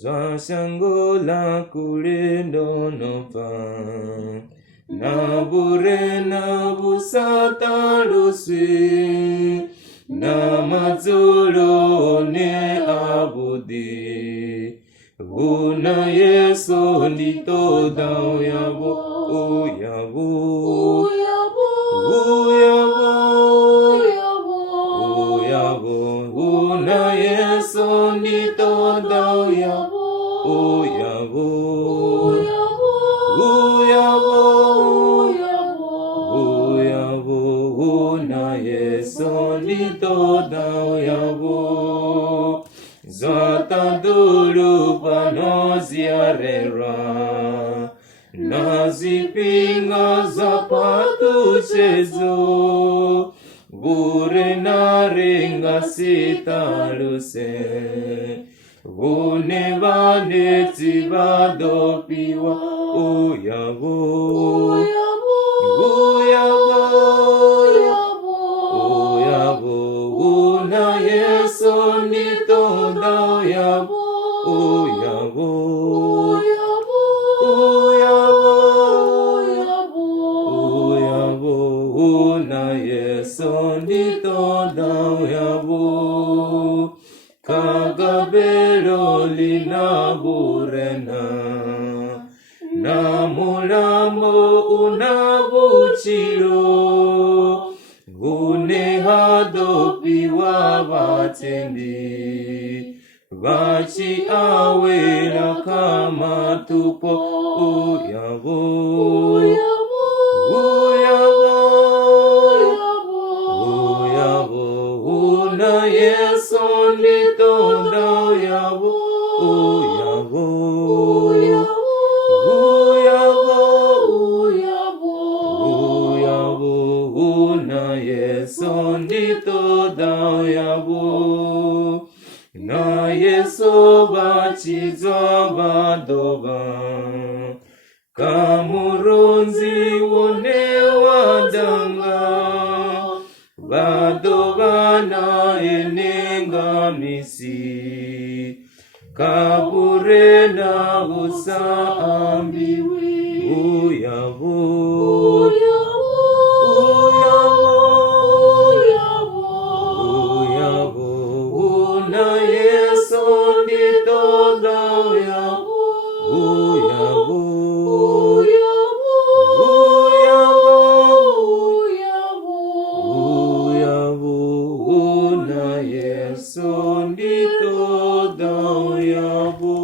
Zashangola kulendo nofa na bure na busata lusi na mazolo ne abudi una Yesu ndito dao yabo uyabo una Yesu ndito dao yabo una Yesu ndito dao yabo zata dulu panoziarera nazipinga zapatu chezo bure naringa sitaluse bune vanetsi vadopiwa uyavo una Yesu ndito dao yabo una Yesu ndito dao yabo kagabelo lina burena na mulambo unabuchiro une hadopiwa vatendi vachi awela kama tupo uyavo una Yesu ndito dao yabo una Yesu ndito dao yabo na Yesu bachizwa badoba kamurunzi wone wadanga badoba na enenga misi kabure na usaambiwi uyavo una Yesu ndito dao yabo una Yesu ndito dao yabo